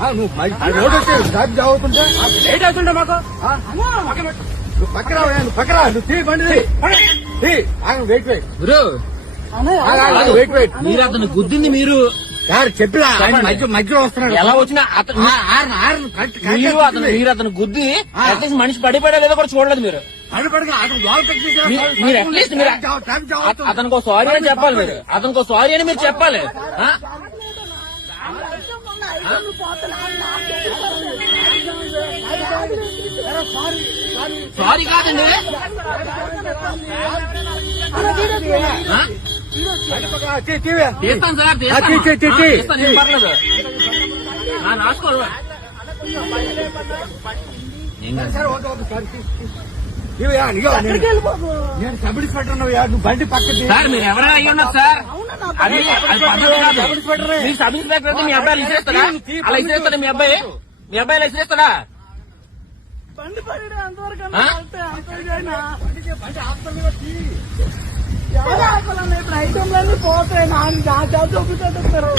నువ్వు రోడ్ వచ్చి traffic jam అవుతుంటే లేట్ అవుతుంటే మాకు నువ్వు పక్కరా నువ్వు తీ బండి వెయిట్ వెయిట్ మీరు అతను గుద్దింది మీరు సార్ చెప్పిలా మధ్యలో వస్తున్నాడు ఎలా వచ్చినా మీరు అతను గుద్ది అట్లీస్ట్ మనిషి పడిపోయా లేదో కూడా చూడలేదు మీరు. మీరు అట్లీస్ట్ మీరు అతనికి సారీ అని చెప్పాలి. మీరు అతనికి సారీ అని మీరు చెప్పాలి. సారీ కాదండి, తీస్తాను సార్, తీస్తాను, పర్లేదు రాసుకోవాలి. నేను సబ్ ఇన్స్పెక్టర్ నువ్వు బండి పక్కన సార్ మీరు ఎవరైనా అయ్యి ఉన్నారు సార్. అది పద్ధతి కాదు. మీ సబ్ ఇన్స్పెక్టర్ అయితే మీ అబ్బాయి ఇచ్చేస్తాడా? అలా ఇచ్చేస్తాడా మీ అబ్బాయి అలా ఇచ్చేస్తాడా? బండి పడి అంతవరకు ఇప్పుడు ఐటమ్లన్నీ పోతాయి. నా చూపుతారు